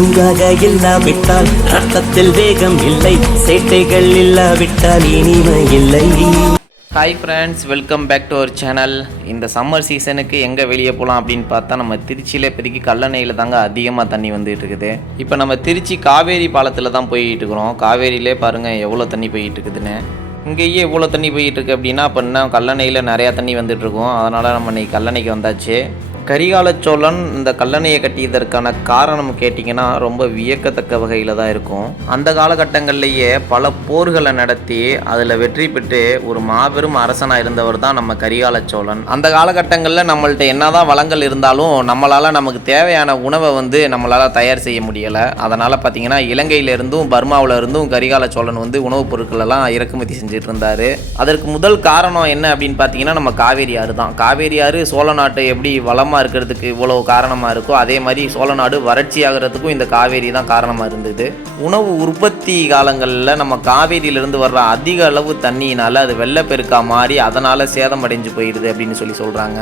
ஒழுங்காக இல்லாவிட்டால் ரத்தத்தில் வேகம் இல்லை. சேட்டைகள் இல்லாவிட்டால் இனிமை இல்லை. Hi friends welcome back to our channel இந்த சம்மர் சீசனுக்கு எங்கே வெளியே போகலாம் அப்படின்னு பார்த்தா நம்ம திருச்சியில் இப்போதைக்கு கல்லணையில் தாங்க அதிகமாக தண்ணி வந்துட்டு இருக்குது. இப்போ நம்ம திருச்சி காவேரி பாலத்தில் தான் போயிட்டு இருக்கிறோம். காவேரியிலே பாருங்கள் எவ்வளோ தண்ணி போயிட்டு இருக்குதுன்னு. இங்கேயே இவ்வளோ தண்ணி போயிட்டு இருக்கு அப்படின்னா அப்போ இன்னும் கல்லணையில் நிறையா தண்ணி வந்துட்டு அதனால் நம்ம இன்னைக்கு கல்லணைக்கு வந்தாச்சு. கரிகால சோழன் இந்த கல்லணையை கட்டியதற்கான காரணம் கேட்டிங்கன்னா ரொம்ப வியக்கத்தக்க வகையில் தான் இருக்கும். அந்த காலகட்டங்கள்லேயே பல போர்களை நடத்தி அதில் வெற்றி பெற்று ஒரு மாபெரும் அரசனாக இருந்தவர் தான் நம்ம கரிகால சோழன். அந்த காலகட்டங்களில் நம்மள்ட்ட என்னதான் வளங்கள் இருந்தாலும் நம்மளால் நமக்கு தேவையான உணவை வந்து நம்மளால் தயார் செய்ய முடியலை. அதனால் பார்த்திங்கன்னா இலங்கையிலேருந்தும் பர்மாவிலிருந்தும் கரிகால சோழன் வந்து உணவுப் பொருட்களெல்லாம் இறக்குமதி செஞ்சுட்டு இருந்தார். அதற்கு முதல் காரணம் என்ன அப்படின்னு பார்த்தீங்கன்னா நம்ம காவேரி ஆறு தான். காவேரி ஆறு சோழ நாட்டை எப்படி வளமாக இருக்கிறதுக்கு இவ்வளோ காரணமாக இருக்கோ அதே மாதிரி சோழ நாடு வறட்சி ஆகிறதுக்கும் இந்த காவேரி தான் காரணமாக இருந்தது. உணவு உற்பத்தி காலங்களில் நம்ம காவேரியிலிருந்து வர்ற அதிக அளவு தண்ணியினால் அது வெள்ளப்பெருக்கா மாறி அதனால் சேதம் அடைஞ்சு போயிடுது அப்படின்னு சொல்லி சொல்கிறாங்க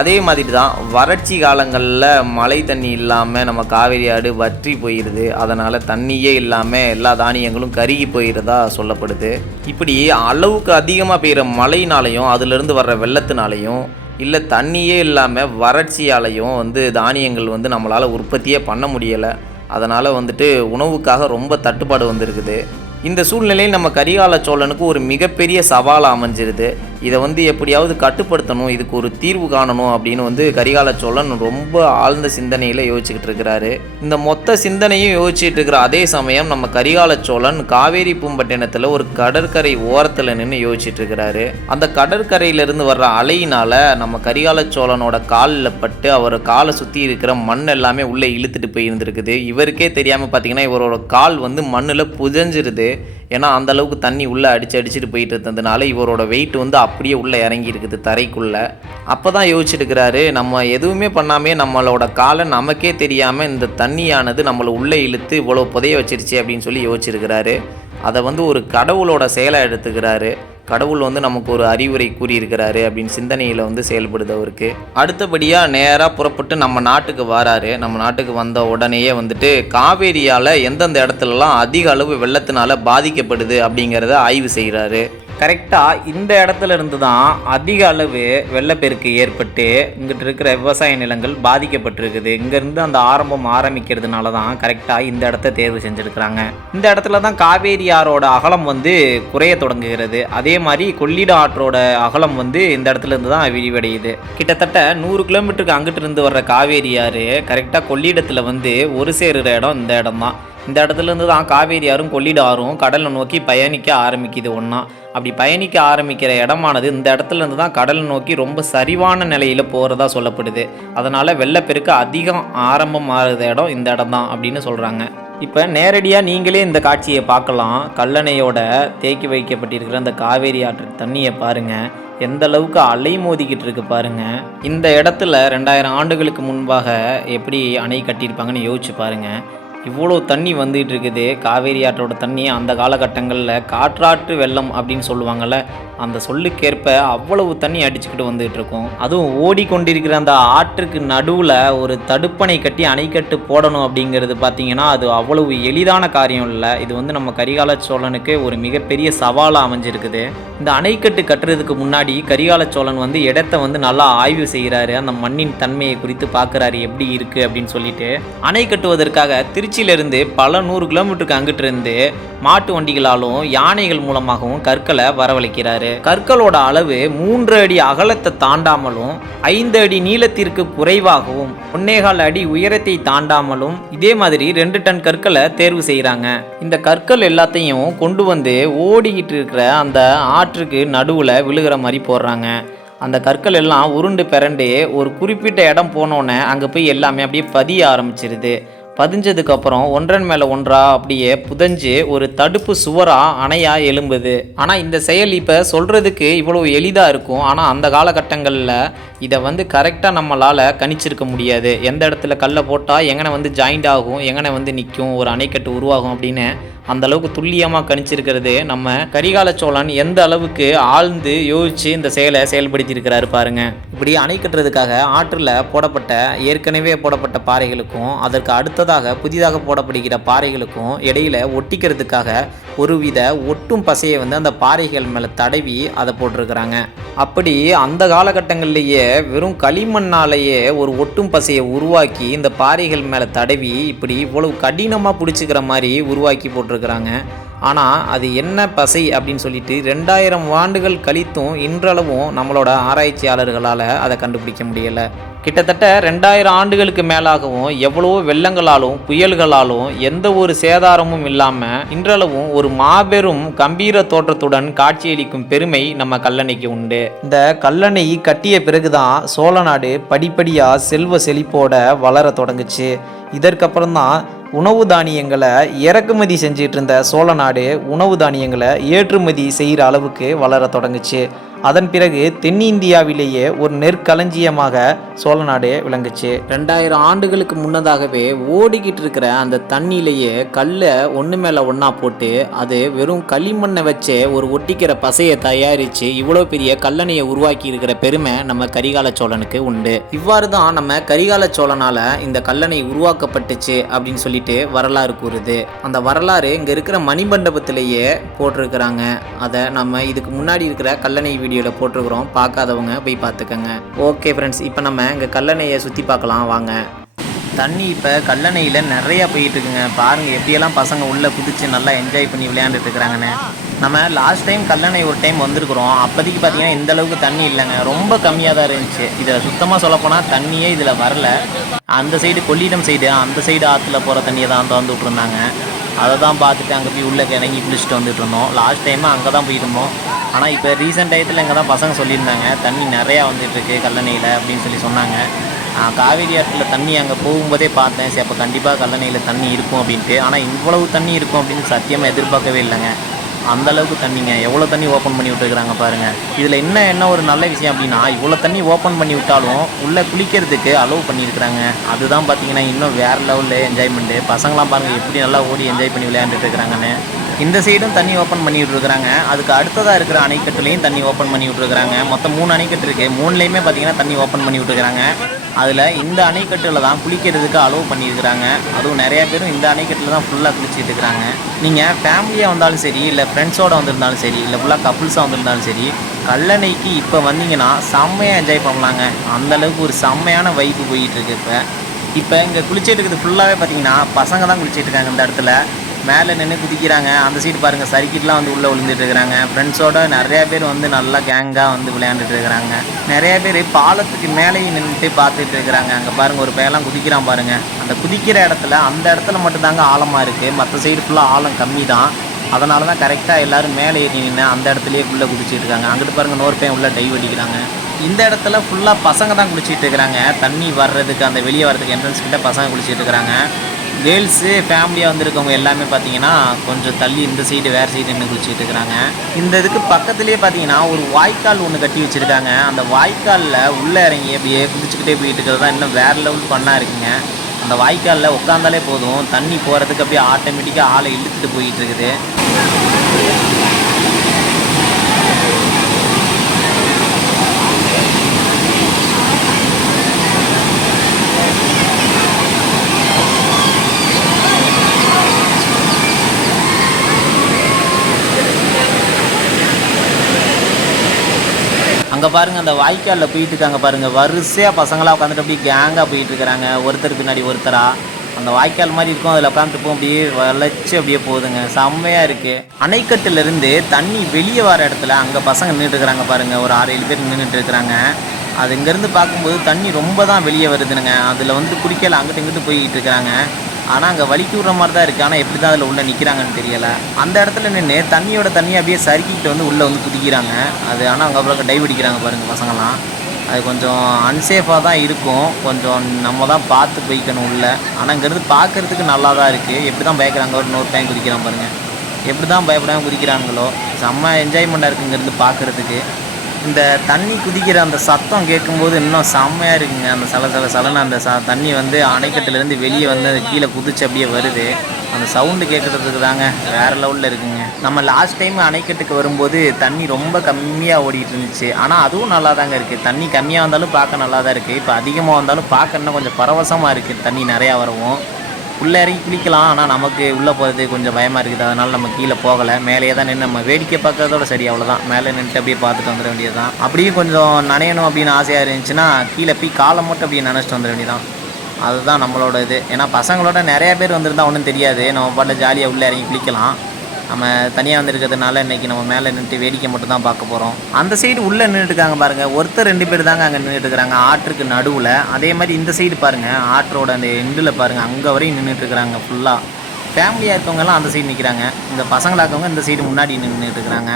அதே மாதிரி தான் வறட்சி காலங்களில் மழை தண்ணி இல்லாமல் நம்ம காவேரி ஆடு வற்றி போயிடுது. அதனால் தண்ணியே இல்லாமல் எல்லா தானியங்களும் கருகி போயிடுறதா சொல்லப்படுது. இப்படி அளவுக்கு அதிகமாக பெய்கிற மழையினாலையும் அதுலேருந்து வர்ற வெள்ளத்தினாலையும் இல்லை தண்ணியே இல்லாமல் வறட்சியாலையும் வந்து தானியங்கள் வந்து நம்மளால் உற்பத்தியே பண்ண முடியலை. அதனால் வந்துட்டு உணவுக்காக ரொம்ப தட்டுப்பாடு வந்திருக்குது. இந்த சூழ்நிலையில் நம்ம கரிகால சோழனுக்கு ஒரு மிகப்பெரிய சவாலாக அமைஞ்சிருது. இதை வந்து எப்படியாவது கட்டுப்படுத்தணும் இதுக்கு ஒரு தீர்வு காணணும் அப்படின்னு வந்து கரிகால சோழன் ரொம்ப ஆழ்ந்த சிந்தனையில் யோசிச்சுக்கிட்டு இருக்கிறாரு. இந்த மொத்த சிந்தனையும் யோசிச்சுட்டு இருக்கிற அதே சமயம் நம்ம கரிகால சோழன் காவேரி பூம்பட்டினத்தில் ஒரு கடற்கரை ஓரத்தில் நின்று யோசிச்சுட்டு இருக்கிறாரு. அந்த கடற்கரையிலிருந்து வர்ற அலையினால் நம்ம கரிகால சோழனோட காலில் பட்டு அவர் காலை சுற்றி இருக்கிற மண் எல்லாமே உள்ளே இழுத்துட்டு போயிருந்துருக்குது. இவருக்கே தெரியாமல் பார்த்தீங்கன்னா இவரோட கால் வந்து மண்ணில் புதஞ்சிருது. ஏன்னா அந்த அளவுக்கு தண்ணி உள்ளே அடிச்சு அடிச்சுட்டு போயிட்டு இருந்ததுனால இவரோட வெயிட் வந்து அப்படியே உள்ளே இறங்கி இருக்குது தரைக்குள்ளே. அப்போ தான் யோசிச்சுட்டுக்கிறாரு நம்ம எதுவுமே பண்ணாமே நம்மளோட காலை நமக்கே தெரியாமல் இந்த தண்ணியானது நம்மளை உள்ளே இழுத்து இவ்வளோ புதைய வச்சிருச்சு அப்படின்னு சொல்லி யோசிச்சிருக்கிறாரு. அதை வந்து ஒரு கடவுளோட செயலை எடுத்துக்கிறாரு. கடவுள் வந்து நமக்கு ஒரு அறிவுரை கூறியிருக்கிறாரு அப்படின்னு சிந்தனையில் வந்து செயல்படுது அவருக்கு அடுத்தபடியாக நேராக புறப்பட்டு நம்ம நாட்டுக்கு வராரு. நம்ம நாட்டுக்கு வந்த உடனேயே வந்துட்டு காவேரியால் எந்தெந்த இடத்துலலாம் அதிக அளவு வெள்ளத்தினால பாதிக்கப்படுது அப்படிங்கிறத ஆய்வு செய்கிறாரு கரெக்டாக இந்த இடத்துல இருந்து தான் அதிக அளவு வெள்ளப்பெருக்கு ஏற்பட்டு இங்கிட்டு இருக்கிற விவசாய நிலங்கள் பாதிக்கப்பட்டிருக்குது. இங்கேருந்து அந்த ஆரம்பம் ஆரம்பிக்கிறதுனால தான் கரெக்டாக இந்த இடத்த தேர்வு செஞ்சுருக்கிறாங்க. இந்த இடத்துல தான் காவேரி ஆறோட அகலம் வந்து குறைய தொடங்குகிறது. அதே மாதிரி கொள்ளிட ஆற்றோட அகலம் வந்து இந்த இடத்துல இருந்து தான் விரிவடையுது. கிட்டத்தட்ட நூறு கிலோமீட்டருக்கு அங்கிட்டு இருந்து வர்ற காவேரி ஆறு கரெக்டாக கொள்ளிடத்தில் வந்து ஒரு சேருற இடம் இந்த இடம் தான் இந்த இடத்துலேருந்து தான் காவேரி ஆறும் கொள்ளிட ஆறும் கடலை நோக்கி பயணிக்க ஆரம்பிக்குது ஒன்றா அப்படி பயணிக்க ஆரம்பிக்கிற இடமானது இந்த இடத்துல இருந்து தான் கடலை நோக்கி ரொம்ப சரிவான நிலையில் போகிறதா சொல்லப்படுது. அதனால் வெள்ளப்பெருக்கு அதிகம் ஆரம்பம் ஆகுற இடம் இந்த இடம் தான் அப்படின்னு சொல்கிறாங்க இப்போ நேரடியாக நீங்களே இந்த காட்சியை பார்க்கலாம். கல்லணையோட தேக்கி வைக்கப்பட்டிருக்கிற அந்த காவேரி ஆற்று தண்ணியை பாருங்கள் எந்த அளவுக்கு அலை மோதிக்கிட்டு இருக்கு பாருங்க. இந்த இடத்துல ரெண்டாயிரம் ஆண்டுகளுக்கு முன்பாக எப்படி அணை கட்டியிருப்பாங்கன்னு யோசிச்சு பாருங்கள் இவ்வளோ தண்ணி வந்துட்டு இருக்குது காவேரி ஆற்றோட தண்ணி அந்த காலகட்டங்களில் காற்றாற்று வெள்ளம் அப்படின்னு சொல்லுவாங்கள்ல அந்த சொல்லுக்கேற்ப அவ்வளவு தண்ணி அடிச்சுக்கிட்டு வந்துகிட்டு இருக்கும் அதுவும் ஓடிக்கொண்டிருக்கிற அந்த ஆற்றுக்கு நடுவில் ஒரு தடுப்பணை கட்டி அணைக்கட்டு போடணும் அப்படிங்கிறது பார்த்தீங்கன்னா அது அவ்வளவு எளிதான காரியம் இல்லை. இது வந்து நம்ம கரிகால சோழனுக்கு ஒரு மிகப்பெரிய சவாலாக அமைஞ்சிருக்குது. இந்த அணைக்கட்டு கட்டுறதுக்கு முன்னாடி கரிகால சோழன் வந்து இடத்த வந்து நல்லா ஆய்வு செய்கிறாரு. அந்த மண்ணின் தன்மையை குறித்து பார்க்குறாரு எப்படி இருக்குது அப்படின்னு சொல்லிட்டு. அணை கட்டுவதற்காக திருச்சி திருச்சியிலிருந்து பல நூறு கிலோமீட்டருக்கு அங்கிட்டிருந்து மாட்டு வண்டிகளாலும் யானைகள் மூலமாகவும் கற்களை வரவழைக்கிறாரு. கற்களோட அளவு மூன்று அடி அகலத்தை தாண்டாமலும் ஐந்து அடி நீளத்திற்கு குறைவாகவும் ஒன்னேகால் அடி உயரத்தை தாண்டாமலும் இதே மாதிரி ரெண்டு டன் கற்களை தேர்வு செய்கிறாங்க இந்த கற்கள் எல்லாத்தையும் கொண்டு வந்து ஓடிக்கிட்டு இருக்கிற அந்த ஆற்றுக்கு நடுவில் விழுகிற மாதிரி போடுறாங்க. அந்த கற்கள் எல்லாம் உருண்டு பிறண்டு ஒரு குறிப்பிட்ட இடம் போனோன்னே அங்கே போய் எல்லாமே அப்படியே பதிய ஆரம்பிச்சிருது. பதிஞ்சதுக்கு அப்புறம் ஒன்றன் மேலே ஒன்றா அப்படியே புதஞ்சு ஒரு தடுப்பு சுவரா அணையா எழும்புது. ஆனால் இந்த செயல் இப்போ சொல்கிறதுக்கு இவ்வளோ எளிதாக இருக்கும். ஆனால் அந்த காலகட்டங்களில் இதை வந்து கரெக்டாக நம்மளால் கணிச்சிருக்க முடியாது. எந்த இடத்துல கல்லை போட்டால் எங்கனை வந்து ஜாயிண்ட் ஆகும் எங்கனை வந்து நிற்கும் ஒரு அணைக்கட்டு உருவாகும் அப்படின்னு அந்த அளவுக்கு துல்லியமாக கணிச்சிருக்கிறது. நம்ம கரிகால சோழன் எந்த அளவுக்கு ஆழ்ந்து யோசித்து இந்த செயலை செயல்படுத்தியிருக்கிறாரு பாருங்க. இப்படி அணை கட்டுறதுக்காக ஆற்றில் போடப்பட்ட ஏற்கனவே போடப்பட்ட பாறைகளுக்கும் அதற்கு அடுத்ததாக புதிதாக போடப்படுகிற பாறைகளுக்கும் இடையில ஒட்டிக்கிறதுக்காக ஒருவித ஒட்டும் பசையை வந்து அந்த பாறைகள் மேலே தடவி அதை போட்டிருக்கிறாங்க. அப்படி அந்த காலகட்டங்கள்லேயே வெறும் களிமண்ணாலேயே ஒரு ஒட்டும் பசையை உருவாக்கி இந்த பாறைகள் மேலே தடவி இப்படி இவ்வளவு கடினமாக பிடிச்சிக்கிற மாதிரி உருவாக்கி போட்டிருக்கிறாங்க ஆனால் அது என்ன பசை அப்படின்னு சொல்லிட்டு ரெண்டாயிரம் ஆண்டுகள் கழித்தும் இன்றளவும் நம்மளோட ஆராய்ச்சியாளர்களால் அதை கண்டுபிடிக்க முடியலை. கிட்டத்தட்ட ரெண்டாயிரம் ஆண்டுகளுக்கு மேலாகவும் எவ்வளவோ வெள்ளங்களாலும் புயல்களாலும் எந்த ஒரு சேதாரமும் இல்லாமல் இன்றளவும் ஒரு மாபெரும் கம்பீர தோற்றத்துடன் காட்சியளிக்கும் பெருமை நம்ம கல்லணைக்கு உண்டு. இந்த கல்லணை கட்டிய பிறகுதான் சோழ நாடு படிப்படியாக செல்வ செழிப்போட வளர தொடங்குச்சு. இதற்கப்புறம் தான் உணவு தானியங்களை இறக்குமதி செஞ்சிட்டு இருந்த சோழ நாடு உணவு தானியங்களை ஏற்றுமதி செய்கிற அளவுக்கு வளர தொடங்குச்சு. அதன் பிறகு தென்னிந்தியாவிலேயே ஒரு நெற்களஞ்சியமாக சோழ நாடு விளங்குச்சு. ரெண்டாயிரம் ஆண்டுகளுக்கு முன்னதாகவே ஓடிக்கிட்டு இருக்கிற அந்த தண்ணியிலேயே கல்லை ஒன்று மேலே ஒன்றா போட்டு அது வெறும் களிமண்ணை வச்சு ஒரு ஒட்டிக்கிற பசையை தயாரித்து இவ்வளோ பெரிய கல்லணையை உருவாக்கி இருக்கிற பெருமை நம்ம கரிகால சோழனுக்கு உண்டு. இவ்வாறு தான் நம்ம கரிகால சோழனால் இந்த கல்லணை உருவாக்கப்பட்டுச்சு அப்படின்னு சொல்லிட்டு வரலாறு கூறுது. அந்த வரலாறு இங்கே இருக்கிற மணிமண்டபத்திலேயே போட்டிருக்கிறாங்க. அதை நம்ம இதுக்கு முன்னாடி இருக்கிற கல்லணை வீடியோவில் போட்டிருக்கிறோம். பார்க்காதவங்க போய் பார்த்துக்கோங்க. ஓகே ஃப்ரெண்ட்ஸ் இப்போ நம்ம இங்கே கல்லணையை சுற்றி பார்க்கலாம். வாங்க. தண்ணி இப்போ கல்லணையில் நிறையா போயிட்டுருக்குங்க. பாருங்கள் எப்படியெல்லாம் பசங்க உள்ளே குதிச்சு நல்லா என்ஜாய் பண்ணி விளையாண்டுட்டுருக்குறாங்கன்னு நம்ம லாஸ்ட் டைம் கல்லணை ஒரு டைம் வந்திருக்கிறோம். அப்போதைக்கு பார்த்தீங்கன்னா இந்த அளவுக்கு தண்ணி இல்லைங்க. ரொம்ப கம்மியாக தான் இருந்துச்சு. இதில் சுத்தமாக சொல்லப்போனால் தண்ணியே இதில் வரல. அந்த சைடு கொள்ளிடம் சைடு அந்த சைடு ஆற்றுல போகிற தண்ணியை தான் வந்து விட்ருந்தாங்க அதை தான் பார்த்துட்டு அங்கே போய் உள்ளே இறங்கி குளிச்சுட்டு வந்துட்டு இருந்தோம். லாஸ்ட் டைம் அங்கே தான் போயிருந்தோம் ஆனால் இப்போ ரீசெண்ட் டயத்தில் இங்கே தான் பசங்க சொல்லியிருந்தாங்க தண்ணி நிறையா வந்துட்டுருக்கு கல்லணையில் அப்படின்னு சொல்லி சொன்னாங்க. காவேரி ஆற்றில் தண்ணி அங்கே போகும்போதே பார்த்தேன். சரி அப்போ கண்டிப்பாக கல்லணையில் தண்ணி இருக்கும் அப்படின்ட்டு. ஆனால் இவ்வளவு தண்ணி இருக்கும் அப்படின்னு சத்தியமாக எதிர்பார்க்கவே இல்லைங்க. அந்தளவுக்கு தண்ணிங்க. எவ்வளோ தண்ணி ஓப்பன் பண்ணி விட்டுருக்குறாங்க பாருங்கள் இதில் என்ன என்ன ஒரு நல்ல விஷயம் அப்படின்னா இவ்வளோ தண்ணி ஓப்பன் பண்ணி விட்டாலும் உள்ளே குளிக்கிறதுக்கு அலோவ் பண்ணியிருக்கிறாங்க அதுதான் பார்த்தீங்கன்னா இன்னும் வேறு லெவலில் என்ஜாய்மெண்ட்டு பசங்களாம் பாருங்கள் எப்படி நல்லா ஓடி என்ஜாய் பண்ணி விளையாண்டுட்டு இருக்கிறாங்கன்னு. இந்த சைடும் தண்ணி ஓப்பன் பண்ணி விட்ருக்குறாங்க அதுக்கு அடுத்ததாக இருக்கிற அணைக்கட்டுலேயும் தண்ணி ஓப்பன் பண்ணி விட்ருக்குறாங்க மொத்தம் மூணு அணைக்கட்டு இருக்குது மூணுலேயுமே பார்த்தீங்கன்னா தண்ணி ஓப்பன் பண்ணி விட்டுருக்குறாங்க. அதில் இந்த அணைக்கட்டில் தான் குளிக்கிறதுக்கு அலோவ் பண்ணியிருக்கிறாங்க. அதுவும் நிறைய பேரும் இந்த அணைக்கட்டில் தான் ஃபுல்லாக குளிச்சுட்டு இருக்கிறாங்க. நீங்கள் ஃபேமிலியாக வந்தாலும் சரி இல்லை ஃப்ரெண்ட்ஸோடு வந்திருந்தாலும் சரி இல்லை ஃபுல்லாக கப்புள்ஸாக வந்திருந்தாலும் சரி கல்லணைக்கு இப்போ வந்தீங்கன்னா செம்மையாக என்ஜாய் பண்ணலாங்க. அந்தளவுக்கு ஒரு செம்மையான வைப்பு போயிட்டுருக்கு இப்போ. இப்போ இங்கே குளிச்சிட்டு இருக்கிறது ஃபுல்லாகவே பார்த்தீங்கன்னா பசங்க தான் குளிச்சிட்டு இருக்காங்க இந்த இடத்துல. மேலே நின்று குதிக்கிறாங்க. அந்த சைடு பாருங்கள் சர்க்கிட்லாம் வந்து உள்ளே விழுந்துட்டு இருக்கிறாங்க. ஃப்ரெண்ட்ஸோட நிறையா பேர் வந்து நல்லா கேங்காக வந்து விளையாண்டுட்டு இருக்கிறாங்க. பேர் பாலத்துக்கு மேலேயும் நின்றுட்டு பார்த்துட்டு இருக்கிறாங்க. அங்கே பாருங்கள் ஒரு பையெல்லாம் குதிக்கிறான் பாருங்கள் அந்த குதிக்கிற இடத்துல அந்த இடத்துல மட்டும்தாங்க ஆழமாக இருக்குது மற்ற சைடு ஃபுல்லாக ஆழம் கம்மி தான் அதனால தான் கரெக்டாக எல்லாரும் மேலே ஏறி நின்று அந்த இடத்துலையே உள்ளே குதிச்சிட்டு இருக்காங்க. அங்கிட்டு பாருங்கள் நோர் பையன் உள்ளே டைவ் அடிக்கிறாங்க. இந்த இடத்துல ஃபுல்லாக பசங்க தான் குளிச்சிட்டு இருக்கிறாங்க. தண்ணி வர்றதுக்கு அந்த வெளியே வர்றதுக்கு என்ட்ரன்ஸ் கிட்ட பசங்க குளிச்சிட்டு இருக்கிறாங்க. கேர்ள்ஸு ஃபேமிலியாக வந்திருக்கவங்க எல்லாமே பார்த்தீங்கன்னா கொஞ்சம் தள்ளி இந்த சைடு வேறு சைடு நின்று குளிச்சிட்டு இருக்கிறாங்க இந்த இதுக்கு பக்கத்துலேயே பார்த்தீங்கன்னா ஒரு வாய்க்கால் ஒன்று கட்டி வச்சுருக்காங்க. அந்த வாய்க்காலில் உள்ளே இறங்கி அப்படியே குளிச்சுக்கிட்டே போயிட்டு இருக்கிறது தான் இன்னும் வேறு லெவல் பண்ணால் இருக்குங்க. அந்த வாய்க்காலில் உட்காந்தாலே போதும். தண்ணி போகிறதுக்கு அப்படியே ஆட்டோமேட்டிக்காக ஆளை இழுத்துட்டு போயிட்டு இருக்குது. அங்கே பாருங்கள் அந்த வாய்க்காலில் போயிட்டு இருக்காங்க பாருங்கள் வரிசையாக பசங்களாக உட்காந்துட்டு அப்படியே கேங்காக போயிட்டு இருக்கிறாங்க. ஒருத்தர் பின்னாடி ஒருத்தரா. அந்த வாய்க்கால் மாதிரி இருக்கும். அதில் உட்காந்துட்டு போகும். அப்படியே வளைச்சு அப்படியே போகுதுங்க. செம்மையாக இருக்குது அணைக்கட்டுலேருந்து தண்ணி வெளியே வர இடத்துல அங்கே பசங்க நின்றுட்டு இருக்கிறாங்க பாருங்கள் ஒரு ஆறு ஏழு பேர் நின்றுட்டு இருக்கிறாங்க. அது இங்கேருந்து பார்க்கும்போது தண்ணி ரொம்ப தான் வெளியே வருதுனுங்க. அதில் வந்து குடிக்கல அங்கிட்டு இங்கிட்டு போய்கிட்டு இருக்கிறாங்க. ஆனால் அங்கே வலிக்கு விடுற மாதிரி தான் இருக்குது ஆனால் எப்படி தான் அதில் உள்ளே நிற்கிறாங்கன்னு தெரியல. அந்த இடத்துல நின்று தண்ணியோட தண்ணியை அப்படியே சறுக்கிக்கிட்டு வந்து உள்ளே வந்து குதிக்கிறாங்க. அது ஆனால் அங்கே அப்புறம் டைவ் அடிக்கிறாங்க பாருங்கள் பசங்களாம் அது கொஞ்சம் அன்சேஃபாக தான் இருக்கும். கொஞ்சம் நம்ம தான் பார்த்து போய்க்கணும் உள்ளே. ஆனால் இங்கேருந்து பார்க்குறதுக்கு நல்லா தான் இருக்குது எப்படி தான் பயக்கிறாங்க ஒரு நூறு டைம் குதிக்கிறான் பாருங்கள் எப்படி தான் பயப்படாமல் குதிக்கிறாங்களோ. செம்ம என்ஜாய்மெண்ட்டாக இருக்குது இங்கேருந்து பார்க்குறதுக்கு. இந்த தண்ணி குதிக்கிற அந்த சத்தம் கேட்கும்போது இன்னும் செம்மையாக இருக்குங்க. அந்த சல சல சலன அந்த ச தண்ணி வந்து அணைக்கட்டுலேருந்து வெளியே வந்து அது கீழே குதிச்சு அப்படியே வருது. அந்த சவுண்டு கேட்குறதுக்கு தாங்க வேறு லெவலில் இருக்குங்க. நம்ம லாஸ்ட் டைம் அணைக்கட்டுக்கு வரும்போது தண்ணி ரொம்ப கம்மியாக ஓடிட்டு இருந்துச்சு. ஆனால் அதுவும் நல்லா தாங்க இருக்குது தண்ணி கம்மியாக வந்தாலும் பார்க்க நல்லா தான் இருக்குது இப்போ அதிகமாக வந்தாலும் பார்க்க இன்னும் கொஞ்சம் பரவசமாக இருக்குது தண்ணி நிறையா வரவும். உள்ளே இறங்கி குளிக்கலாம் ஆனால் நமக்கு உள்ளே போகிறது கொஞ்சம் பயமாக இருக்குது. அதனால் நம்ம கீழே போகலை. மேலேயே தான் நின்று நம்ம வேடிக்கை பார்க்கறதோட சரி அவ்வளோதான் மேலே நின்றுட்டு அப்படியே பார்த்துட்டு வந்துட வேண்டியது தான் அப்படியே கொஞ்சம் நனையணும் அப்படின்னு ஆசையாக இருந்துச்சுன்னா கீழே போய் காலை மட்டும் அப்படியே நினச்சிட்டு வந்துட வேண்டியதான் அதுதான் நம்மளோட இது. ஏன்னா பசங்களோட நிறையா பேர் வந்திருந்தா ஒன்றும் தெரியாது. நம்ம பாட்டில் ஜாலியாக உள்ளே இறங்கி குளிக்கலாம் நம்ம தனியாக வந்திருக்கிறதுனால இன்றைக்கி நம்ம மேலே நின்றுட்டு வேடிக்கை மட்டும் தான் பார்க்க போகிறோம் அந்த சைடு உள்ளே நின்றுட்டுருக்காங்க பாருங்கள் ஒருத்தர் ரெண்டு பேர் தாங்க அங்கே நின்றுட்டு ஆற்றுக்கு நடுவில். அதே மாதிரி இந்த சைடு பாருங்கள் ஆற்றோட அந்த எண்டில் பாருங்கள் அங்கே வரையும் நின்றுட்டு இருக்கிறாங்க ஃபுல்லாக ஃபேமிலியாக இருக்கவங்கலாம் அந்த சைடு நிற்கிறாங்க இந்த பசங்களாக இருக்கவங்க இந்த சைடு முன்னாடி நின்றுட்டு இருக்கிறாங்க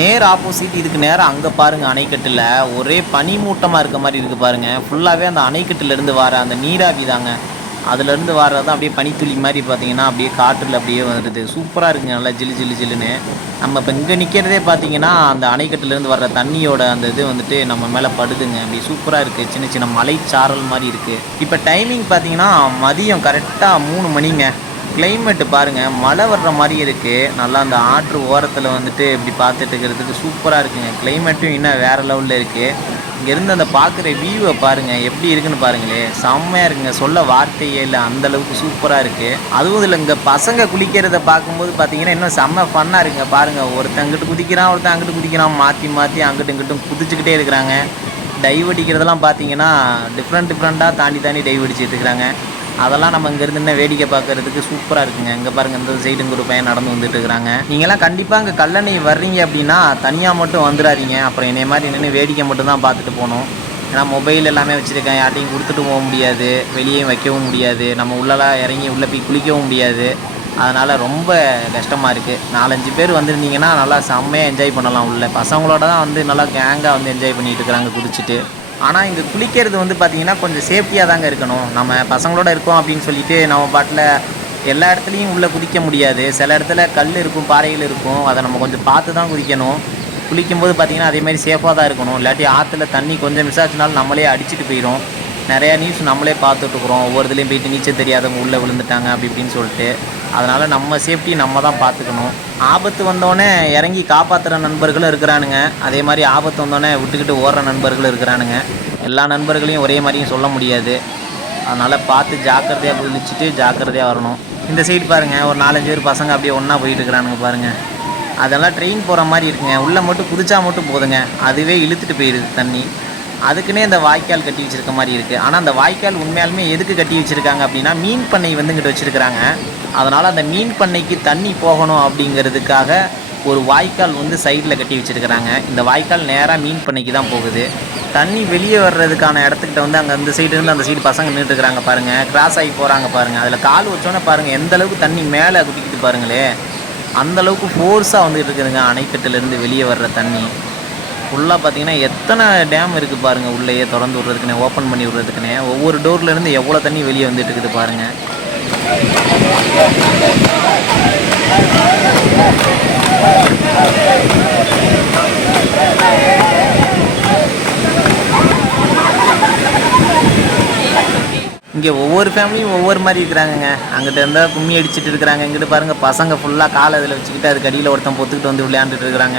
நேர் ஆப்போசிட் இதுக்கு நேரம் அங்கே பாருங்கள் அணைக்கட்டில். ஒரே பனிமூட்டமாக இருக்க மாதிரி இருக்குது பாருங்கள் ஃபுல்லாகவே அந்த அணைக்கட்டிலேருந்து வர அந்த நீராவி தாங்க. அதுலேருந்து வர்றது தான் அப்படியே பனித்துளி மாதிரி பார்த்தீங்கன்னா அப்படியே காற்றில் அப்படியே வருது. சூப்பராக இருக்குங்க நல்லா ஜிலு ஜிலு ஜிலுன்னு நம்ம இப்போ இங்கே நிற்கிறதே பார்த்தீங்கன்னா அந்த அணைக்கட்டுலேருந்து வர்ற தண்ணியோட அந்த இது வந்துட்டு நம்ம மேலே படுதுங்க. அப்படியே சூப்பராக இருக்குது சின்ன சின்ன மலைச்சாரல் மாதிரி இருக்குது இப்போ டைமிங் பார்த்தீங்கன்னா மதியம் கரெக்டாக மூணு மணிங்க. கிளைமேட்டு பாருங்கள் மழை வர்ற மாதிரி இருக்குது நல்லா அந்த ஆற்று ஓரத்தில் வந்துட்டு இப்படி பார்த்துட்டு இருக்கிறதுக்கு சூப்பராக இருக்குங்க. கிளைமேட்டும் இன்னும் வேறு லெவலில் இருக்குது இங்கேருந்து அந்த பார்க்குற வியூவை பாருங்கள் எப்படி இருக்குன்னு பாருங்களே. செம்மையாக இருக்குங்க. சொல்ல வார்த்தையே இல்லை அந்தளவுக்கு சூப்பராக இருக்குது அதுவும் இதில் இங்கே பசங்க குளிக்கிறத பார்க்கும்போது பார்த்தீங்கன்னா இன்னும் செம்ம ஃபன்னாக இருக்குங்க. பாருங்கள் ஒருத்தன் அங்கிட்டு குதிக்கிறான் ஒருத்தன் அங்கிட்டு குதிக்கிறான். மாற்றி மாற்றி அங்கிட்டும் இங்கிட்டும் குதிச்சுக்கிட்டே இருக்கிறாங்க. டைவ் அடிக்கிறதெல்லாம் பார்த்தீங்கன்னா டிஃப்ரெண்ட் டிஃப்ரெண்ட்டாக தாண்டி தாண்டி டைவ் அடிச்சுட்டு இருக்கிறாங்க. அதெல்லாம் நம்ம இங்கேருந்து என்ன வேடிக்கை பார்க்கறதுக்கு சூப்பராக இருக்குங்க. இங்கே பாருங்க இந்த சைடுங்க ஒரு பையன் நடந்து வந்துட்டு இருக்கிறாங்க நீங்களாம் கண்டிப்பாக இங்கே கல்லணை வர்றீங்க அப்படின்னா தனியாக மட்டும் வந்துடாதீங்க. அப்புறம் என்னை மாதிரி நின்று வேடிக்கை மட்டும் தான் பார்த்துட்டு போகணும். ஏன்னா மொபைல் எல்லாமே வச்சுருக்கேன். யார்ட்டையும் கொடுத்துட்டு போக முடியாது. வெளியே வைக்கவும் முடியாது. நம்ம உள்ளலாம் இறங்கி உள்ளே போய் குளிக்கவும் முடியாது. அதனால் ரொம்ப கஷ்டமாக இருக்குது நாலஞ்சு பேர் வந்திருந்தீங்கன்னா நல்லா செம்மையாக என்ஜாய் பண்ணலாம் உள்ளே. பசங்களோட தான் வந்து நல்லா கேங்காக வந்து என்ஜாய் பண்ணிகிட்டு இருக்கிறாங்க குடிச்சிட்டு ஆனால் இங்கே குளிக்கிறது வந்து பார்த்திங்கன்னா கொஞ்சம் சேஃப்டியாக தாங்க இருக்கணும். நம்ம பசங்களோட இருக்கோம் அப்படின்னு சொல்லிட்டு நம்ம பாட்டில் எல்லா இடத்துலையும் உள்ளே குதிக்க முடியாது. சில இடத்துல கல் இருக்கும் பாறைகள் இருக்கும். அதை நம்ம கொஞ்சம் பார்த்து தான் குதிக்கணும். குளிக்கும்போது பார்த்திங்கன்னா அதே மாதிரி சேஃபாக தான் இருக்கணும். இல்லாட்டி ஆற்றுல தண்ணி கொஞ்சம் மிஸ் ஆச்சுனாலும் நம்மளே அடிச்சுட்டு போயிடும் நிறையா நியூஸ் நம்மளே பார்த்துட்ருக்குறோம் ஒவ்வொருத்துலேயும் போயிட்டு நீச்சல் தெரியாதவங்க உள்ளே விழுந்துட்டாங்க அப்படி இப்படின்னு சொல்லிட்டு. அதனால் நம்ம சேஃப்டி நம்ம தான் பார்த்துக்கணும். ஆபத்து வந்தோடனே இறங்கி காப்பாற்றுற நண்பர்களும் இருக்கிறானுங்க. அதே மாதிரி ஆபத்து வந்தோடனே விட்டுக்கிட்டு ஓடுற நண்பர்களும் இருக்கிறானுங்க. எல்லா நண்பர்களையும் ஒரே மாதிரியும் சொல்ல முடியாது. அதனால் பார்த்து ஜாக்கிரதையாக குளிச்சுட்டு ஜாக்கிரதையாக வரணும். இந்த சைடு பாருங்கள் ஒரு நாலஞ்சு பேர் பசங்க அப்படியே ஒன்றா போயிட்டு இருக்கிறானுங்க பாருங்கள் அதெல்லாம் ட்ரெயின் போகிற மாதிரி இருக்குங்க. உள்ளே மட்டும் குதிச்சா மட்டும் போதுங்க. அதுவே இழுத்துட்டு போயிடுது தண்ணி. அதுக்குன்னே இந்த வாய்க்கால் கட்டி வச்சுருக்க மாதிரி இருக்குது ஆனால் அந்த வாய்க்கால் உண்மையாலுமே எதுக்கு கட்டி வச்சுருக்காங்க அப்படின்னா மீன் பண்ணை வந்து இங்கிட்ட வச்சுருக்கிறாங்க. அதனால் அந்த மீன் பண்ணைக்கு தண்ணி போகணும் அப்படிங்கிறதுக்காக ஒரு வாய்க்கால் வந்து சைடில் கட்டி வச்சுருக்கிறாங்க. இந்த வாய்க்கால் நேராக மீன் பண்ணைக்கு தான் போகுது. தண்ணி வெளியே வர்றதுக்கான இடத்துக்கிட்ட வந்து அங்கே அந்த சைடு இருந்து அந்த சைடு பசங்க நின்றுட்டு பாருங்கள் கிராஸ் ஆகி போகிறாங்க பாருங்கள் அதில் கால் வச்சோன்னே பாருங்கள் எந்த அளவுக்கு தண்ணி மேலே குதிக்குது பாருங்களே. அந்த அளவுக்கு ஃபோர்ஸாக வந்துகிட்டு இருக்குதுங்க அணைக்கட்டிலேருந்து வெளியே வர்ற தண்ணி. ஃபுல்லாக பார்த்தீங்கன்னா எத்தனை டேம் இருக்குது பாருங்கள் உள்ளேயே திறந்து விட்றதுக்குனே ஓப்பன் பண்ணி விட்றதுக்குனே. ஒவ்வொரு டோர்லேருந்து எவ்வளோ தண்ணி வெளியே வந்துட்டு இருக்குது பாருங்கள் இங்கே ஒவ்வொரு ஃபேமிலியும் ஒவ்வொரு மாதிரி இருக்கிறாங்கங்க. அங்கிட்ட இருந்தால் கும்மி அடிச்சிட்டு இருக்கிறாங்க. இங்கிட்டு பாருங்கள் பசங்க ஃபுல்லாக காலை இதில் வச்சுக்கிட்டு அதுக்கு அடியில் ஒருத்தன் பொத்துக்கிட்டு வந்து விளையாண்டுட்டு இருக்கிறாங்க.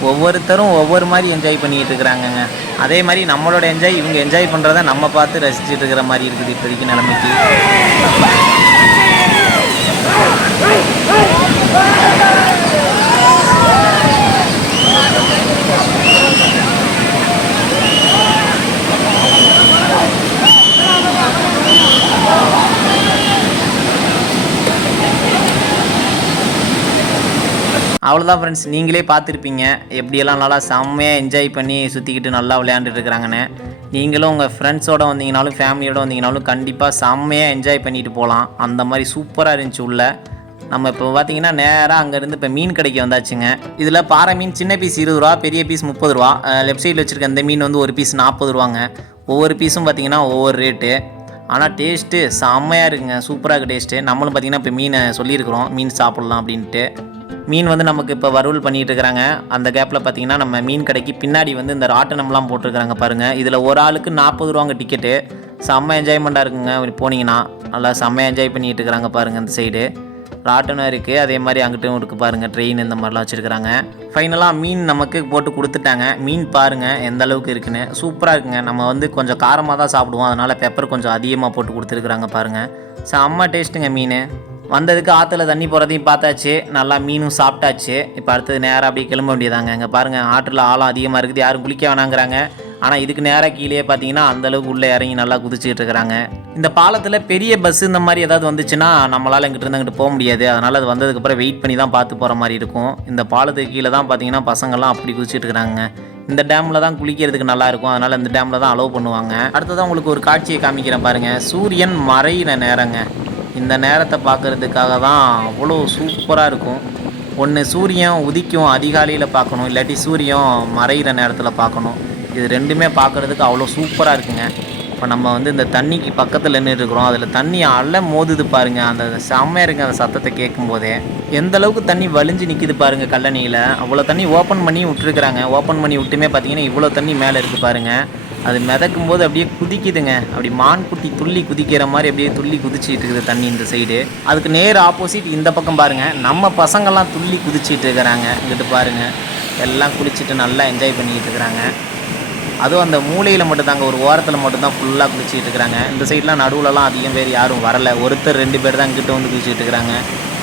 ஒவ்வொருத்தரும் ஒவ்வொரு மாதிரி என்ஜாய் பண்ணிக்கிட்டு இருக்கிறாங்கங்க. அதே மாதிரி நம்மளோட என்ஜாய் இவங்க என்ஜாய் பண்ணுறத நம்ம பார்த்து ரசிச்சுட்டு இருக்கிற மாதிரி இருக்குது இப்போதைக்கு நிலைமைக்கு. அவ்வளோதான் ஃப்ரெண்ட்ஸ் நீங்களே பார்த்துருப்பீங்க. எப்படியெல்லாம் நல்லா செம்மையாக என்ஜாய் பண்ணி சுற்றிக்கிட்டு நல்லா விளையாண்டுட்டு இருக்கிறாங்கன்னு நீங்களும் உங்கள் ஃப்ரெண்ட்ஸோட வந்தீங்கனாலும் ஃபேமிலியோடு வந்தீங்கனாலும் கண்டிப்பாக செம்மையாக என்ஜாய் பண்ணிட்டு போகலாம் அந்த மாதிரி சூப்பராக இருந்துச்சு உள்ள. நம்ம இப்போ பார்த்தீங்கன்னா நேராக அங்கேருந்து இப்போ மீன் கடைக்கு வந்தாச்சுங்க. இதில் பாறை மீன் சின்ன பீஸ் இருபது ரூபா பெரிய பீஸ் முப்பது ரூபா. லெஃப்ட் சைடில் வச்சுருக்க இந்த மீன் வந்து ஒரு பீஸ் நாற்பது ரூபாங்க. ஒவ்வொரு பீஸும் பார்த்தீங்கன்னா ஒவ்வொரு ரேட்டு ஆனால் டேஸ்ட்டு செம்மையாக இருக்குங்க. சூப்பராக இருக்குது டேஸ்ட்டு நம்மளும் பார்த்தீங்கன்னா இப்போ மீனை சொல்லியிருக்கிறோம். மீன் சாப்பிட்லாம் அப்படின்ட்டு. மீன் வந்து நமக்கு இப்போ வறுவல் பண்ணிகிட்டு இருக்கிறாங்க. அந்த கேப்பில் பார்த்தீங்கன்னா நம்ம மீன் கடைக்கு பின்னாடி வந்து இந்த ராட்டனம்லாம் போட்டிருக்கிறாங்க பாருங்கள் இதில் ஒரு ஆளுக்கு நாற்பது ரூபாங்க டிக்கெட்டு செம்ம என்ஜாய்மெண்ட்டாக இருக்குங்க. போனீங்கன்னா நல்லா செம்ம என்ஜாய் பண்ணிகிட்டு இருக்கிறாங்க பாருங்கள் இந்த சைடு ராட்டனம் இருக்குது அதே மாதிரி அங்கிட்டும் இருக்குது பாருங்கள் ட்ரெயின் இந்த மாதிரிலாம் வச்சுருக்குறாங்க. ஃபைனலாக மீன் நமக்கு போட்டு கொடுத்துட்டாங்க. மீன் பாருங்கள் எந்த அளவுக்கு இருக்குன்னு. சூப்பராக இருக்குங்க. நம்ம வந்து கொஞ்சம் காரமாக தான் சாப்பிடுவோம். அதனால் பெப்பர் கொஞ்சம் அதிகமாக போட்டு கொடுத்துருக்குறாங்க பாருங்கள் செம்ம டேஸ்ட்டுங்க மீன். வந்ததுக்கு ஆற்றுல தண்ணி போகிறதையும் பார்த்தாச்சு. நல்லா மீனும் சாப்பிட்டாச்சு. இப்போ அடுத்தது நேராக அப்படியே கிளம்ப வேண்டியதாங்க. இங்கே பாருங்கள் ஆற்றில் ஆழம் அதிகமாக இருக்குது. யாரும் குளிக்க வேணாங்கிறாங்க. ஆனால் இதுக்கு நேராக கீழே பார்த்தீங்கன்னா அந்தளவுக்கு உள்ளே இறங்கி நல்லா குதிச்சுக்கிட்டு இருக்கிறாங்க. இந்த பாலத்தில் பெரிய பஸ் இந்த மாதிரி ஏதாவது வந்துச்சுன்னா நம்மளால் இங்கிட்ட இருந்து அங்கிட்டு போக முடியாது. அதனால் அது வந்ததுக்கப்புறம் வெயிட் பண்ணி தான் பார்த்து போகிற மாதிரி இருக்கும். இந்த பாலத்துக்கு கீழே தான் பார்த்தீங்கன்னா பசங்கள்லாம் அப்படி குதிச்சுட்டு இருக்கிறாங்க. இந்த டேமில் தான் குளிக்கிறதுக்கு நல்லாயிருக்கும் அதனால் இந்த டேமில் தான் அலோவ் பண்ணுவாங்க. அடுத்ததான் உங்களுக்கு ஒரு காட்சியை காமிக்கிறேன் பாருங்கள் சூரியன் மறையிற நேரங்க. இந்த நேரத்தை பார்க்குறதுக்காக தான் அவ்வளோ சூப்பராக இருக்கும். ஒன்று சூரியன் உதிக்கும் அதிகாலையில் பார்க்கணும் இல்லாட்டி சூரியன் மறையிற நேரத்தில் பார்க்கணும். இது ரெண்டுமே பார்க்குறதுக்கு அவ்வளோ சூப்பராக இருக்குங்க. இப்போ நம்ம வந்து இந்த தண்ணிக்கு பக்கத்தில் நின்றுருக்குறோம் அதில் தண்ணி அலை மோதுது பாருங்க. அந்த செம்மையாக இருக்குது அந்த சத்தத்தை கேட்கும் போதே எந்த அளவுக்கு தண்ணி வலிஞ்சு நிற்கிது பாருங்க கல்லணியில். அவ்வளோ தண்ணி ஓப்பன் பண்ணி விட்டுருக்குறாங்க. ஓப்பன் பண்ணி விட்டுமே பார்த்தீங்கன்னா இவ்வளோ தண்ணி மேலே இருக்குது பாருங்கள் அது மிதக்கும் போது அப்படியே குதிக்குதுங்க. அப்படி மான் குட்டி துள்ளி குதிக்கிற மாதிரி அப்படியே துள்ளி குதிச்சிட்டு இருக்குது தண்ணி இந்த சைடு அதுக்கு நேர் ஆப்போசிட் இந்த பக்கம் பாருங்க. நம்ம பசங்கள்லாம் துள்ளி குதிச்சிட்டு இருக்கிறாங்க. இங்கிட்டு பாருங்க. எல்லாம் குளிச்சுட்டு நல்லா என்ஜாய் பண்ணிக்கிட்டு இருக்கிறாங்க. அதுவும் அந்த மூலையில் மட்டும்தாங்க ஒரு ஓரத்தில் மட்டும்தான் ஃபுல்லாக குளிச்சிட்டு இருக்கிறாங்க. இந்த சைட்லாம் நடுவுலலாம் அதிகம் பேர் யாரும் வரல. ஒருத்தர் ரெண்டு பேர் தான் இங்கிட்ட வந்து குளிச்சிட்டு இருக்கிறாங்க.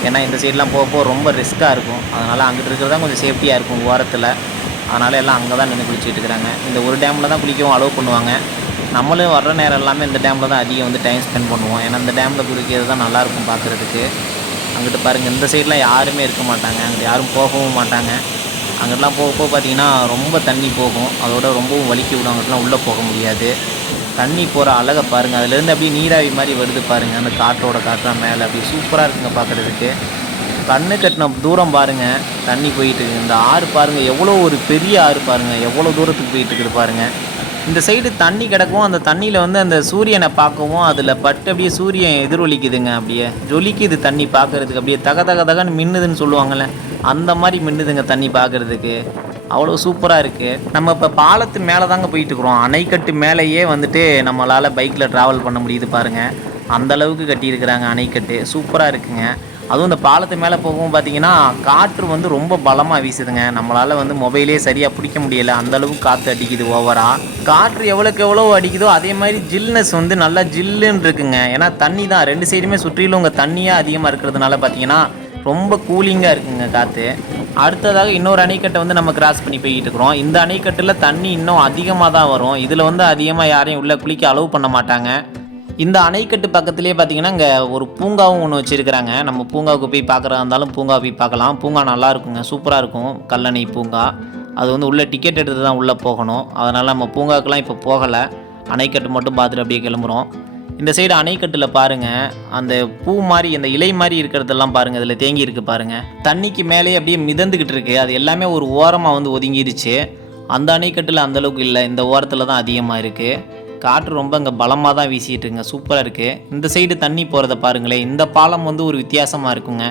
ஏன்னா இந்த சைட்லாம் போக போக ரொம்ப ரிஸ்க்காக இருக்கும். அதனால் அங்கிட்டு இருக்கிறது தான் கொஞ்சம் சேஃப்டியாக இருக்கும் ஓரத்தில். அதனால் எல்லாம் அங்கே தான் நின்று குளிச்சுட்டு இருக்கிறாங்க. இந்த ஒரு டேமில் தான் குளிக்கவும் அலோவ் பண்ணுவாங்க. நம்மளும் வர்ற நேரம் எல்லாமே இந்த டேமில் தான் அதிகம் வந்து டைம் ஸ்பெண்ட் பண்ணுவோம். ஏன்னா இந்த டேமில் குளிக்கிறது தான் நல்லாயிருக்கும் பார்க்குறதுக்கு. அங்கிட்டு பாருங்கள் இந்த சைட்லாம் யாருமே இருக்க மாட்டாங்க. அங்கிட்டு யாரும் போகவும் மாட்டாங்க. அங்கிட்டலாம் போக போக பார்த்தீங்கன்னா ரொம்ப தண்ணி போகும். அதோட ரொம்பவும் வலிக்கி விடும். அங்கிட்டலாம் உள்ளே போக முடியாது. தண்ணி போகிற அழகை பாருங்கள் அதுலேருந்து அப்படியே நீராவி மாதிரி வருது பாருங்கள் அந்த காற்றோட காற்றா மேலே அப்படியே சூப்பராக இருக்குங்க பார்க்குறதுக்கு. கண்ணு கட்டின தூரம் பாருங்கள் தண்ணி போயிட்டு இந்த ஆறு பாருங்கள் எவ்வளோ ஒரு பெரிய ஆறு பாருங்கள் எவ்வளோ தூரத்துக்கு போயிட்டு இருக்குது பாருங்கள் இந்த சைடு தண்ணி கிடக்கும் அந்த தண்ணியில் வந்து அந்த சூரியனை பார்க்கவும் அதில் பட்டு அப்படியே சூரியன் எதிரொலிக்குதுங்க அப்படியே. ஜொலிக்குது தண்ணி பார்க்கறதுக்கு. அப்படியே தக தக தகன்னு மின்னுதுன்னு சொல்லுவாங்கள்ல அந்த மாதிரி மின்னுதுங்க தண்ணி பார்க்கறதுக்கு. அவ்வளோ சூப்பராக இருக்குது நம்ம இப்போ பாலத்து மேலே தாங்க போயிட்டு இருக்கிறோம். அணைக்கட்டு மேலேயே வந்துட்டு நம்மளால் பைக்கில் ட்ராவல் பண்ண முடியுது பாருங்கள் அந்த அளவுக்கு கட்டியிருக்கிறாங்க அணைக்கட்டு. சூப்பராக இருக்குங்க. அதுவும் இந்த பாலத்து மேலே போகவும் பார்த்தீங்கன்னா காற்று வந்து ரொம்ப பலமாக வீசுதுங்க. நம்மளால் வந்து மொபைலே சரியாக பிடிக்க முடியல. அந்த காற்று அடிக்குது ஓவராக காற்று எவ்வளோக்கு எவ்வளோ அடிக்குதோ அதே மாதிரி ஜில்னஸ் வந்து நல்லா ஜில்லுன்னு இருக்குங்க. ஏன்னா தண்ணி தான். ரெண்டு சைடுமே சுற்றிலும் உங்கள் தண்ணியாக அதிகமாக இருக்கிறதுனால பார்த்தீங்கன்னா ரொம்ப கூலிங்காக இருக்குங்க காற்று அடுத்ததாக இன்னொரு அணைக்கட்டை வந்து நம்ம கிராஸ் பண்ணி போய்கிட்டு இருக்கிறோம். இந்த அணைக்கட்டில் தண்ணி இன்னும் அதிகமாக தான் வரும். இதில் வந்து அதிகமாக யாரையும் உள்ளே குளிக்க அலோவ் பண்ண மாட்டாங்க. இந்த அணைக்கட்டு பக்கத்துலேயே பார்த்தீங்கன்னா இங்கே ஒரு பூங்காவும் ஒன்று வச்சுருக்கிறாங்க. நம்ம பூங்காவுக்கு போய் பார்க்குறதா இருந்தாலும் பூங்கா போய் பார்க்கலாம். பூங்கா நல்லா இருக்குங்க. சூப்பராக இருக்கும். கல்லணை பூங்கா. அது வந்து உள்ளே டிக்கெட் எடுத்து தான் உள்ளே போகணும். அதனால் நம்ம பூங்காவுக்குலாம் இப்போ போகலை. அணைக்கட்டு மட்டும் பார்த்துட்டு அப்படியே கிளம்புறோம். இந்த சைடு அணைக்கட்டில் பாருங்கள் அந்த பூ மாதிரி அந்த இலை மாதிரி இருக்கிறதெல்லாம் பாருங்கள் இதில் தேங்கி இருக்குது பாருங்கள் தண்ணிக்கு மேலேயே அப்படியே மிதந்துக்கிட்டு இருக்குது அது எல்லாமே ஒரு ஓரமாக வந்து ஒதுங்கிடுச்சு அந்த அணைக்கட்டில் அந்தளவுக்கு இல்லை. இந்த ஓரத்தில் தான் அதிகமாக இருக்குது காற்று ரொம்ப இங்கே பலமாக தான் வீசிட்டு இருக்குங்க சூப்பராக இருக்குது இந்த சைடு தண்ணி போகிறத பாருங்களேன். இந்த பாலம் வந்து ஒரு வித்தியாசமாக இருக்குங்க.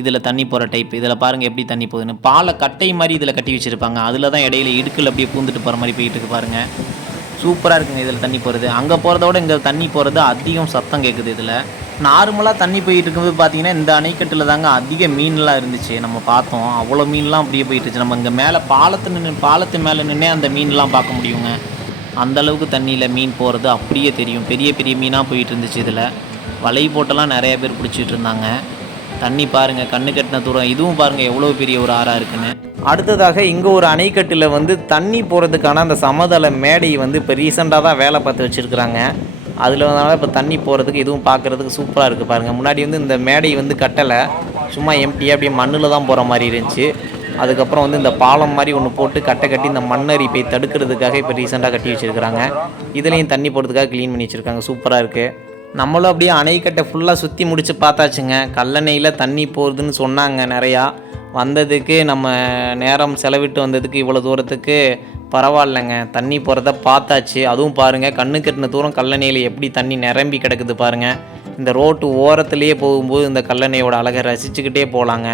இதில் தண்ணி போகிற டைப் இதில் பாருங்கள் எப்படி தண்ணி போகுதுன்னு. பாலை கட்டை மாதிரி இதில் கட்டி வச்சுருப்பாங்க. அதில் தான் இடையில இடுக்கில் அப்படியே பூந்துட்டு போகிற மாதிரி போயிட்டு இருக்கு பாருங்கள் சூப்பராக இருக்குங்க இதில் தண்ணி போகிறது அங்கே போகிறத விட இங்கே தண்ணி போகிறது அதிகம் சத்தம் கேட்குது இதில். நார்மலாக தண்ணி போயிட்டு இருக்கும்போது பார்த்தீங்கன்னா இந்த அணைக்கட்டில் தாங்க அதிக மீன்லாம் இருந்துச்சு. நம்ம பார்த்தோம். அவ்வளோ மீன்லாம் அப்படியே போயிட்டுருச்சு நம்ம இங்கே மேலே பாலத்து நின்று பாலத்து மேலே நின்று அந்த மீன்லாம் பார்க்க முடியுங்க. அந்தளவுக்கு தண்ணியில் மீன் போகிறது அப்படியே தெரியும். பெரிய பெரிய மீனாக போயிட்டு இருந்துச்சு இதில். வலை போட்டெல்லாம் நிறைய பேர் பிடிச்சிட்டு இருந்தாங்க. தண்ணி பாருங்கள் கண்ணு கட்டின தூரம். இதுவும் பாருங்கள் எவ்வளோ பெரிய ஒரு ஆறாக இருக்குன்னு. அடுத்ததாக இங்கே ஒரு அணைக்கட்டில் வந்து தண்ணி போகிறதுக்கான அந்த சமதள மேடை வந்து இப்போ ரீசெண்டாக தான் வேலை பார்த்து வச்சுருக்குறாங்க. அதில் வந்து இப்போ தண்ணி போகிறதுக்கு இதுவும் பார்க்குறதுக்கு சூப்பராக இருக்குது பாருங்கள் முன்னாடி வந்து இந்த மேடை வந்து கட்டலை. சும்மா எம்டியாக அப்படியே மண்ணில் தான் போகிற மாதிரி இருந்துச்சு. அதுக்கப்புறம் வந்து இந்த பாலம் மாதிரி ஒன்று போட்டு கட்டை கட்டி இந்த மண்ணரிப்பை தடுக்கிறதுக்காக இப்போ ரீசெண்டாக கட்டி வச்சுருக்கிறாங்க. இதுலேயும் தண்ணி போடுறதுக்காக க்ளீன் பண்ணி வச்சுருக்காங்க. சூப்பராக இருக்குது நம்மளும் அப்படியே அணைக்கட்டை ஃபுல்லாக சுற்றி முடித்து பார்த்தாச்சுங்க. கல்லணையில் தண்ணி போகுதுன்னு சொன்னாங்க நிறையா. வந்ததுக்கு நம்ம நேரம் செலவிட்டு வந்ததுக்கு இவ்வளோ தூரத்துக்கு பரவாயில்லைங்க. தண்ணி போகிறத பார்த்தாச்சு. அதுவும் பாருங்கள் கண்ணு கட்டின தூரம் கல்லணையில் எப்படி தண்ணி நிரம்பி கிடக்குது பாருங்கள் இந்த ரோட்டு ஓரத்துலேயே போகும்போது இந்த கல்லணையோட அழகை ரசிச்சுக்கிட்டே போகலாங்க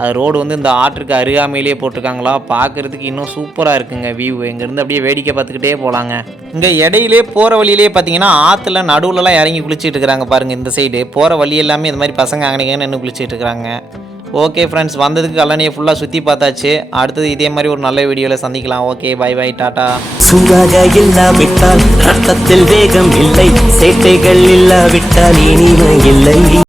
அது ரோடு வந்து இந்த ஆற்றுக்கு அருகாமையிலேயே போட்டிருக்காங்களா? பார்க்குறதுக்கு இன்னும் சூப்பராக இருக்குங்க வியூ இங்கேருந்து அப்படியே வேடிக்கை பார்த்துக்கிட்டே போகலாங்க இங்கே இடையிலே போகிற வழியிலே பார்த்தீங்கன்னா ஆற்றுல நடுவுலலாம் இறங்கி குளிச்சுட்டு இருக்கிறாங்க பாருங்கள் இந்த சைடு போகிற வழி எல்லாமே இந்த மாதிரி பசங்க அங்கனைங்கன்னு நின்று குளிச்சிட்டு இருக்கிறாங்க ஓகே ஃப்ரெண்ட்ஸ் வந்ததுக்கு கல்லணையை ஃபுல்லாக சுற்றி பார்த்தாச்சு. அடுத்தது இதே மாதிரி ஒரு நல்ல வீடியோவில் சந்திக்கலாம். ஓகே பை பை டாட்டா சூடாக இல்லாவிட்டால் ரத்தத்தில் வேகம் இல்லை. சேட்டைகள் இல்லாவிட்டால் இனிமை இல்லை.